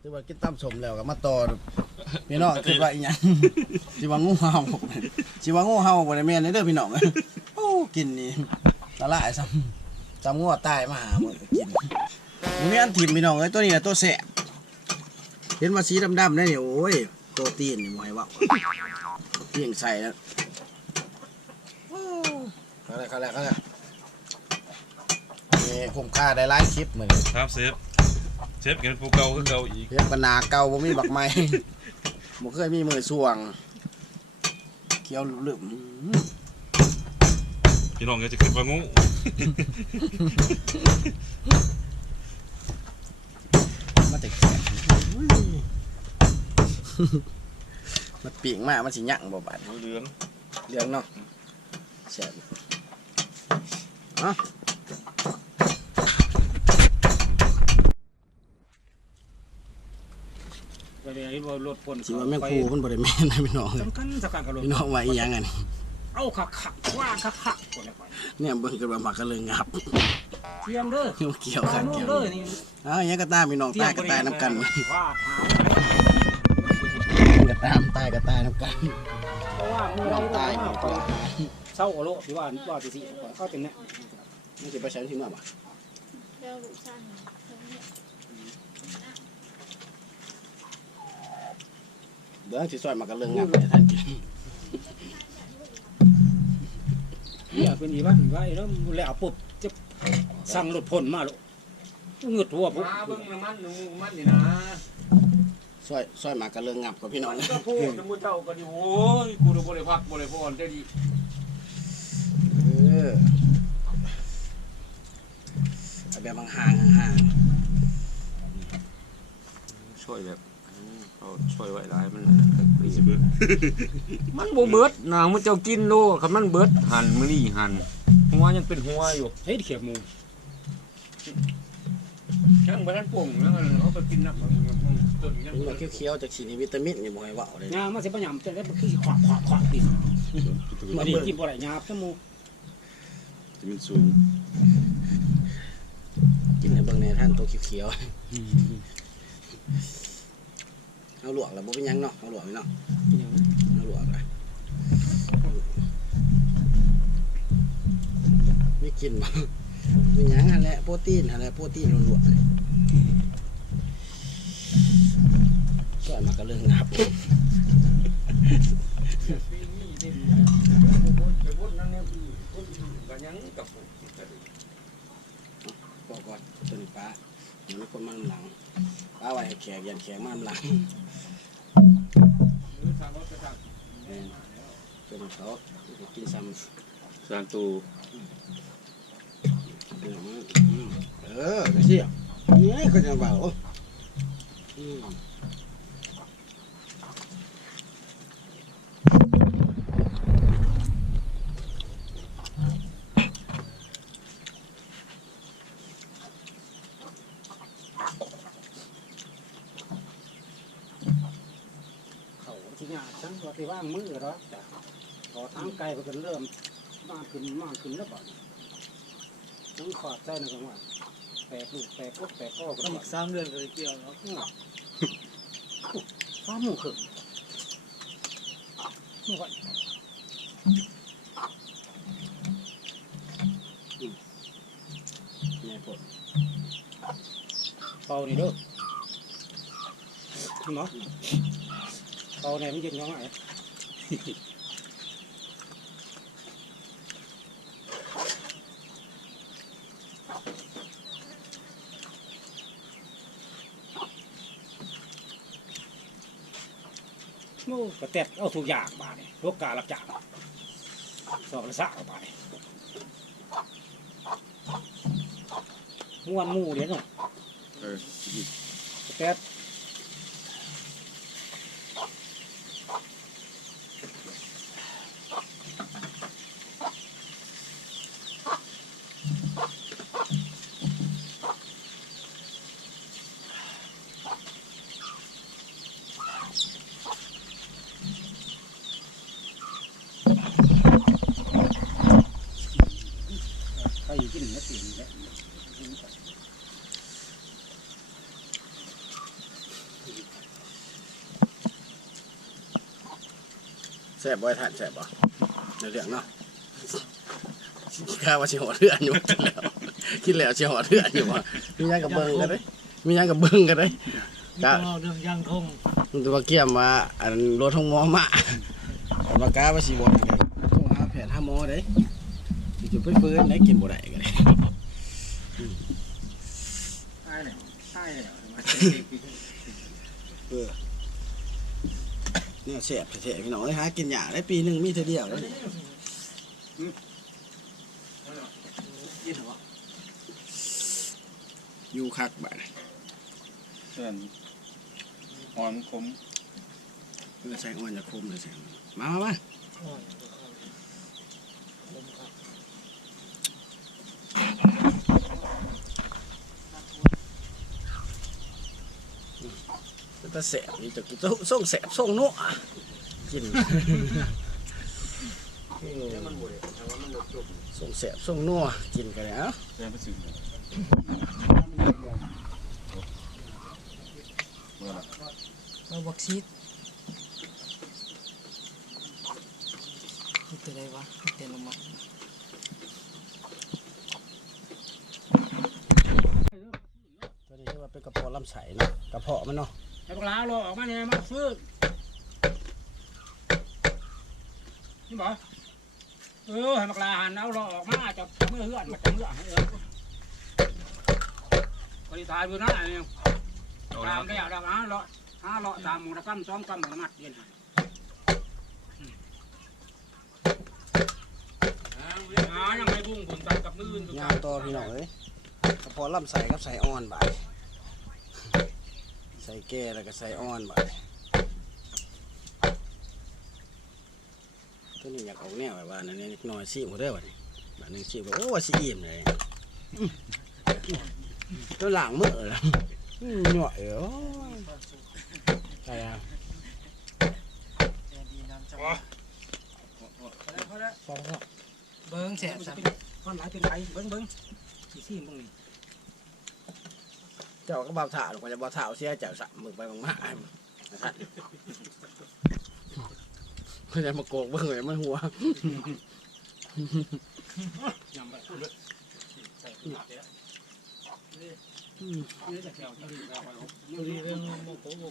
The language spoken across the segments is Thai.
คือว่ากินตำสมแล้วก็มาต่อพี่น้องคือว่าอีหยังสิว่างูเห่าสิว่างูเห่าบ่ได้แม่นเด้อพี่น้องโอ้กินนี่ละลายซ้ำซ้ำงูตายมาหามื้อกินมึงมีอันถิ่มพี่น้องเอ้ยตัวนี้น่ะตัวแสบเห็นว่าสีดำๆได้นี่โอ้ยตัวตีนนี่บ่ให้เว้าเพียงใส่แล้วโอ้เขาแล้วเขาแล้วเขาแล้วนี่คุ้มค่าได้หลายคลิปมื้อนี้ครับเซฟ เซฟกันผู้เก่าคือเก่าอีกเฮ็ดบรรณาเก่าบ่มีบักไม้ บ่เคยมีมือส่วงเคี้ยวลืมพี่น้องก็จะขึ้นว่างู มาแต่แขกมันปีกมากมันสิหยั่งบ่บาดเหลืองเรื่องเนาะแซ่บเอ้า ก็เลยให้รถพ่นสิว่าแม่งครูเพิ่นบ่ได้แม่นนะพี่น้องสำคัญสำคัญกับรถพี่น้องว่าอีหยังอันนี้เอาขักขักว่างขักขักคนละไปเนี่ยเบิ่งกันว่ามักกะเลิงงับเทียมเด้อเกี่ยวกันนู่เกี่นยวเด้อนี่อ้าวอีหยังก็ตามพี่น้องตายก็ตายนํกันว่าหาก็ตามตายก็ตายนํกันเพราะว่ามือน้เราองตาตายยดีกว่าเศร้าโอโลที่ว่าว่าสิสิเอาเป็นเนี่ยมันสิไปใช้ที่เมื่อบ่เจ้าลูกช่างเพิ่นเนี่ย เดี๋ยวสิซอยมักกะเลิงงับให้ท่านกินเนี่ยเป็นอีวันไว้แล้วแล้วปุ๊บจะสั่งรถพ่นมาลูกเงืดหัวปุ๊บมาเบิ่งน้ำมันหนูมันนี่นะซอยซอยหมากกระเลิงงับกับพี่น้องก็พูดจะมูเจ้าก็ดิโอ้ยกูดูบ่ได้พักบ่ได้พรได้ดีเออเอาแบบห่างๆห่างช่วยแบบ เอาช่วยไว้หลายมันสิเบิดมันบ่เบิดนางมันเจ้ากินโลคันมันเบิดหั่นมื้อนี้หั่นหัวยังเป็นหัวอยู่เฮ้ยเขียบหมูช่างบ่ทันป่งแล้วมันเอาไปกินน้ำมันต้นๆยังนี่มันเขียวๆจากสีนี้วิตามินนี่บ่ให้เว้าเลยงามาสิปัญญามจะได้คือขวากขวากขวากดิมันนี่กินบ่ได้ยาบซะหมูจะมันสูงกินในเบิ่งในท่านตัวเขียวๆ เอาลวกแล้วบ่เป็นหยังเนาะเอาหลวกไว้เนาะเอาหลวกละไม่กินบ่เป็นหยังหั่นแหละโปรตีนหั่นแหละโปรตีนหลวนๆเลยซอยหมากกระเลิงงับปีนี้เด้บ่บ่ไปบ่นั่นเนี่ยคนก็ยังกับผมบอกก่อนตัวนี้ป้าเดี๋ยวคนมาหลัง ป้าไว้ให้แขกยันแขกมาหลังหรือทางรถกระดักแม่นตัวนี้เขากินซ้สร้างตูำเดี๋ยวมันอืมเออก็เชี่ยนี่ก็จะเบาอืม เขาที่งาฉันก็ที่ว่างมือแล้วจ้ะพอทางไกลก็เริ่มมากขึ้นมากขึ้นแล้วบ่ต้องขอดใจนะกันว่าแปลกลูกแปลกก็แปลกก็ก็อีก3เดือนก็เกี่ยวเนาะฟ้าหมูขึ้นนี่ว่าแม่ปวดเป่านี่เด้อพี่หมอ เป่าไหนมันยืนยังไงโอ้กระเต็ดเอาทุกอย่างมาเนี่ยลูกกาลับจากสอบละสะเอาไปม้วนหมู่เดี๋ยวหน่อยเออกระเต็ด เสี่บบ่ไอ้ท่านแซ่บบ่ใเรื่องเนาะข้าว่าเชี่ยวเรือนอยู่แล้วคิดแล้วเชี่ยวเรือนอยู่ว่ามียังกับเบิ้งกันเลยมียังกับเบิ้งกันเลยก็เายังคงตัวเกี่ยมมาอันรถทงมอมา ปากกาว่าสิบ่ได้ก็ต้องหาแพทย์หาหมอเด้สิจุดเปื้อนๆได้กินบ่ได้ก็ได้ตายเลยตายเลยเนี่ยแซ่บแท้ๆพี่น้องเอ้ยหากินยากได้ปีหนึงมีเท่าเดียวเด้อยู่คักบัดเพื่อนหอมขมเพื่อใช้อ้อนจะคมเลยใช่ มามามาอ่อนลมครับเป็นตาแสบนี่จะกินส่งแสบส่งนัวกินส่งแสบส่งนัวกินกันเลยเอ้าแซ่บไปสิเมื่อไหร่เราบักซีด ตัวอะไรวะนี่ตัวน้ำมันตัวนี้เรียกว่าเป็นกระเพาะลำไส้เนาะกระเพาะมันเนาะไอ้พวกลาวรอออกมาเนี่ยมาฟื้นนี่บ่เออให้มักลาหันเอารอออกมาจะจะมือเฮือนมาจะมือให้เออปฏิทานอยู่นั่นนี่ตามได้เอาดอกหาเลาะหาเลาะตามหมูตะกำซ้อมกำหมูตะมัดเย็นให้ หายังไม่บุ้งคุณตัดกับมื่นอยู่ยาวต่อพี่น้องเอ้ยกระเพาะลำไส้กับไส้อ่อนบ่าดใส่แก่แล้วก็ใส่อ่อนบ่าดตัวนี้อยากออกแนวแบบว่านั่นนี่นิดน่อยสิบ่ได้บัดนี้บัดนึงสิบ่โอ้ว่าสิอิ่มเลยตัวหลังมือแล้วอื้อหน่อยเอ้ยโอ้ยใช่อะดีน้ำจับพอแล้วฟองเนาะ เบิ้งแสบสับคนหลายเป็นไรเบิ้งเบิ้งสีซีมึงนี่เจ้าก็บ่าวถ่าหรอกว่าจะบ่าวถ่าเอาเสียเจ้าสามมึงไปมึงมาให้มึงนะครับเพื่อนมาโกงเบิ่งเลยมันหัวยำไปเลยใส่หนักเลยนี่จะแถวจะรีบเอาไปตัวนี้เรื่องโมโหโม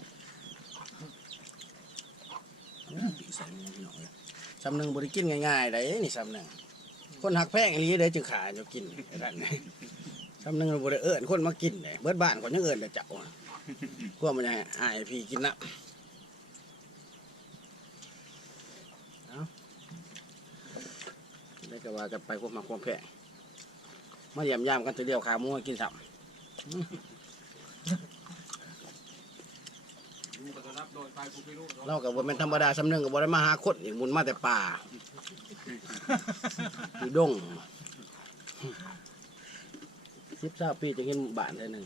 สำหนึงบริกินง่ายๆได้นี่สำหนึง คนหักแพงอีหลีได้จึงขายจะกินไอ้นั่นนี่สำนึงบริเอิญคนมากินเลยเบิดบ้านก่อนยังเอิญแต่เจ้าพวกมันยังอายพี่กินนะเอาได้ก็ว่ากันไปพวกมาความแพงมาเยี่ยมยามกันตัวเดียวขามูให้กินสับ เรากับว่าเป็นธรรมดาสำนึงกับว่าได้มาหาคนอีกมุนมาแต่ป่าอยู่ดงสิบสาปีจะเห็นบ้านได้หนึ่ง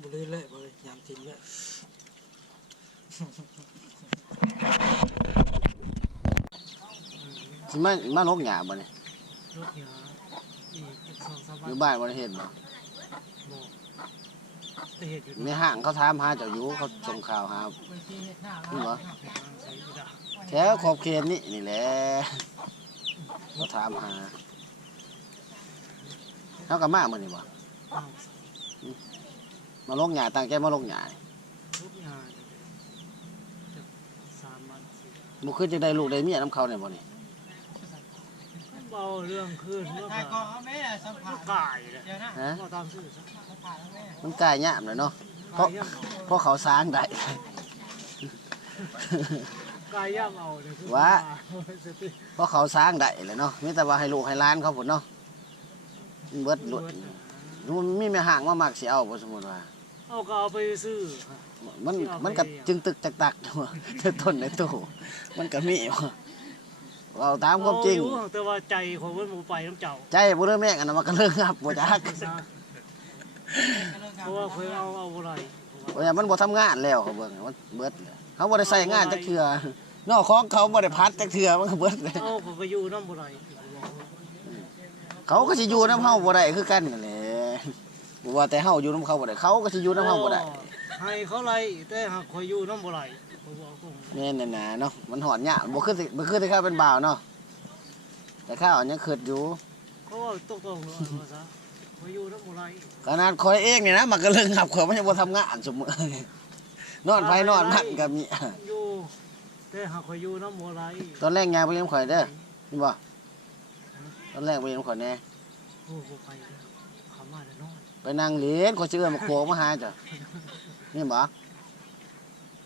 บุเลยเลยบุเลยยำทิ้งเลยสิมามาลกหยาบ่เนี่ยลูกหยาอีกอีกสองสามอวันยู่บ้านบ่ได้เห็นบ่ บอกจะเห็นอยู่ ในห้างเขาถามหาเจ้าอยู่เขาส่งข่าวหาบางทีเห็นหน้านี่เหรอใส่ยีดาแถวขอบเขตนี่นี่แหละเขาถามหาเขากับมาเมื่อนี่บ่อ้าวมาลกหยาตั้งใจมาลกหยาลูกหยาจะสามวันสี่บุขึ้นจะได้ลูกได้เมียน้ำเขาเนี่ยบ่นี่ เบาเรื่องขึ้นเรื่องถ่ายกองเอาแม่สัมผัสกายเลยเดี๋ยวนะฮะก็ตามชื่อสักสัมผัสเอาแม่มันกล้ายยามเลยเนาะเพราะกายย่ำเอาเพราะเขาสร้างได้กายย่ำเอาเลยคือว่าสติเพราะเขาสร้างได้เลยเนาะมีแต่ว่าให้ลูกให้หล้านเขาผลเนาะมันเบิดหลุดมันมีแม่ห่างมามักสิเอาบ่สมมุติว่าเอาก็เอาไปซื้อมันมันก็จึงตึกจักตักอยู่ว่าแต่ต้นในตู้มันก็มีว่า เราตามความจริงเอาอยู่แต่ว่าใจของมันบ่ไปน้ำเจ้าใจบ่เรื่องแม่งอันนั้นมันก็เลิกงับบ่จักเพราะว่าเคยเอาเอาอะไรเพราะว่ามันบ่ทำงานแล้วเขาเบิ่งมันเบิดเลยเขาบ่ได้ใส่งานจักเทื่อนอกของเขาบ่ได้พัดจักเทื่อมันก็เบิดเลยเอาเขาก็อยู่น้ำบ่ไรเขาก็สิอยู่นํเฮาบ่ได้คือกันนั่นแหละบ่ว่าแต่เฮาอยู่นํเขาบ่ได้เขาก็สิอยู่นํเฮาบ่ได้ให้เขาไล่แต่หากคอยอยู่น้ำบ่ไรเขาบอกผม แม่นน่ะนะเนาะมันหอนยากบ่คือสิบ่คือสิข้าวเป็นบ่าวเนาะแต่ข้าวอันยังคิดอยู่ ก็ว่าตกตรงเลยว่าซะมาอยู่น้ำมูไรขนาดคอยเองเนี่ยนะมันก็เรื่องขับข่อยมันยังบ่ทำงานสมมื้อนี่นอนไปนอนมันก็มีอยู่แต่หากคอยอยู่น้ำมูไรตอนแรกยายไปเลี้ยงข่อยเด้อนี่บ่ตอนแรกไปเลี้ยงข่อยแน่โอ้โหไปเลยเขามาแต่น้อยไปนั่งเล่นข่อยชื่อมาโกมาหาจ้ะนี่บ่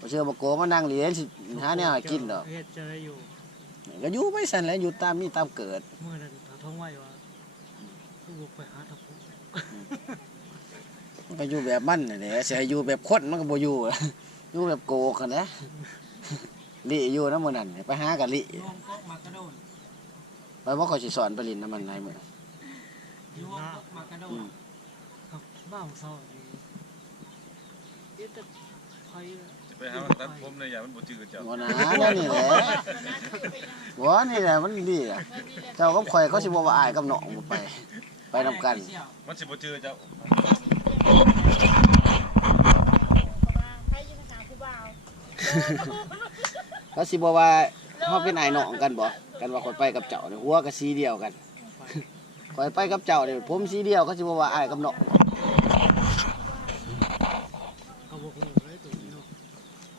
ข่อยชื่อมาโกมานั่งเล่นสิหาแนวให้กินดอกเฮ็ดจะได้อยู่ก็อยู่ไปสั่นแหล้วอยู่ตามมีตามเกิด เมื่อนั้นถ้าท้องไว้ว่าผู้บุกไปหาตะปูมันก็อยู่แบบมันนี่นแหละสิให้อยู่แบบคนมันก็บ่อยู่ อยู่แบบโกกันนะลิอยู่นำมื้อนั้นไปหากับลิน้องก็มากระโดดไปบ่ข่อยสิสอนไปลินน้ำมันหลายมื้ออยู่น้องมากระโดอืดมกับบ้าของเศร้าดีเอ๊ะแต่ใคร ไปหาตัดผมในอย่างมันบ่จืดเจ้าบ่นะนั่นนี่แหละบ่นี่แหละมันดีอะเจ้ากับข่อยเขาสิบ่ว่าอายกับน้องบ่ไป ไปนํกัน มันสิบ่จืดเจ้าใครยืนข้างผู้บ่าวเขาสิบ่ว่าเฮาเป็นอายน้องกันบ่กันว่าข่อยไปกับเจ้านี่หัวก็สีเดียวกันข่อยไปกับเจ้านี่ผมสีเดียวเขาสิบ่ว่าอายกับน้อง เขาบอกเลยตัวนี้เนาะ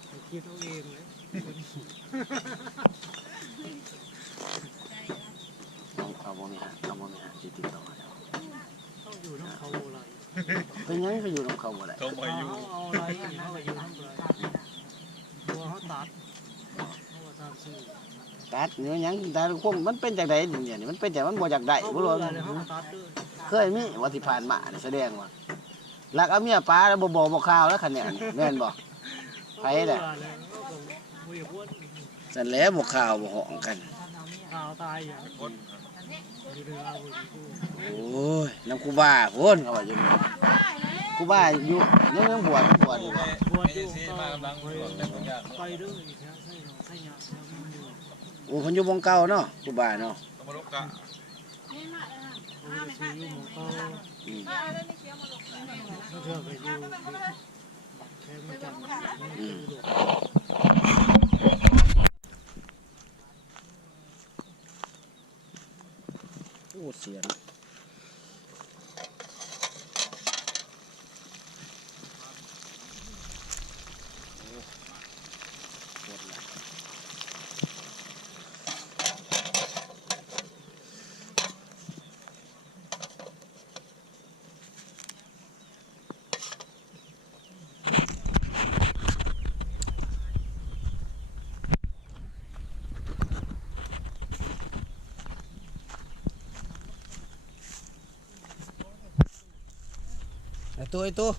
เขา คิดเอาเองเลยน้องเขาบ่มีหาเขาบ่มีหาสิติดต่อมาแล้วเขาอยู่น้ำเขาอะไรเป็นหยังก็อยู่นํเขาบ่ได้เขาบ่ให้อยู่เอาอะไรเขาก็อยู่น้ำอะไรตัวเขาตัดเขาว่าตามซื้อตัดเนื้อหยังแต่คงมันเป็นจังได๋เดี๋ยวนี้มันเป็นจังมันบ่อยากได้เขาบ่เบื่รู้อว่าเลยเขาก็ตัดด้วยเคยมีว่าที่ผ่านมานี่แสดงว่ารักเอาเมียป้าแล้วบ่บอกบ่ข่าวแล้วคันเนี้ยนี่แม่นบ่ ไปแหละเขาเบื่อเลยเขาก็บ่อยากวนสั่นแหล้วบ่ข่าวบ่ห้องกัน ข่าวตายอย่างคนอยู่เรือเอาอยู่ตู้โอ้ยน้ำคูบ้าพุ่นเขาว่าอยู่นี่คูบ้าอยู่ยังยังบวชบวชอยู่บ่บวชไม่อยู่ใช่ก็มากำลังหลวงแต่ทุกอย่างไปเด้ออีกแล้วใช่เนาะใช่ยาใช่มันอยู่โอ้เพิ่นอยู่วงเก่าเนาะคูบ้าเนาะต้องม โอ้เสียงแล้ว ถ้าเธอไปอยู่แค่ไม่จับไม่อยู่หรอก โอ้เสียนโอ้ปวดหลัง ไอ้ ตัวไอ้ตัว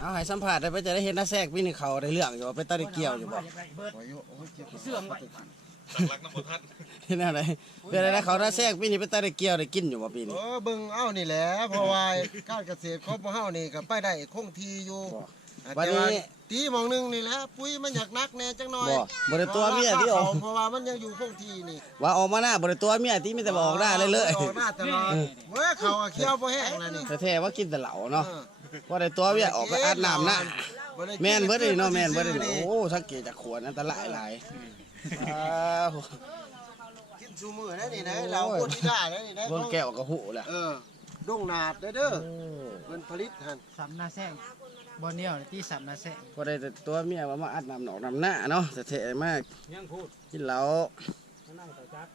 เอาให้สัมผัสได้ไปจะได้เห็นหน้าแทรกพี่นี่เขาได้เรื่องอยู่บ่ไปตาได้เกี่ยวอยู่บ่รักน้ำบ่ทันเห็นอะไรเป็นอะไรนะเขาหน้าแทรกพี่นี่ไปตาได้เกี่ยวได้กินอยู่บ่ปีนี้เออเบิ่งเอานี่แหละเพราะว่าการเกษตรของพวกเฮานี่ก็ไปได้คงทีอยู่วันนี้แต่าตีหมองหนึงนี่แหละปุ๋ยมันอยากนักแน่จังหน่อยบ่บ่ได้ตัวเมียที่ออกเพราะว่ามันยังอยู่คงทีนี่ว่าออกมาหน้าบ่ได้ตัวเมียที่มีแต่บอกหน้าเลยเลยออกหน้าตลอดเมื่อเขาอะเคี้ยวบ่แห้งแล้วนี่แท้ๆว่ากินแต่เหล้าเนาะเออ ว่าได้ตัวเมียออกไปอาบน้ำหน้าบ่ได้กิแม่นเบิดเลยเนาะแม่นเบิดเลยซื้อโอ้สังเกตจากขวดอันตรายหลายอ้าวกินซูมือได้นี่นะเราคนที่ได้ได้นี่นะโดนแก้วกับหูแหละเออดงนาดเด้อเด้อเพิ่นผลิตหั่นสามนาแซงบอลเนียวที่สามนาแซงพอได้แต่ตัวเมียว่ามาอัดน้ำหนอกน้ำหน้าเนาะแต่แท้ๆมากยังพูดกินเหล้านั่งต่อจัก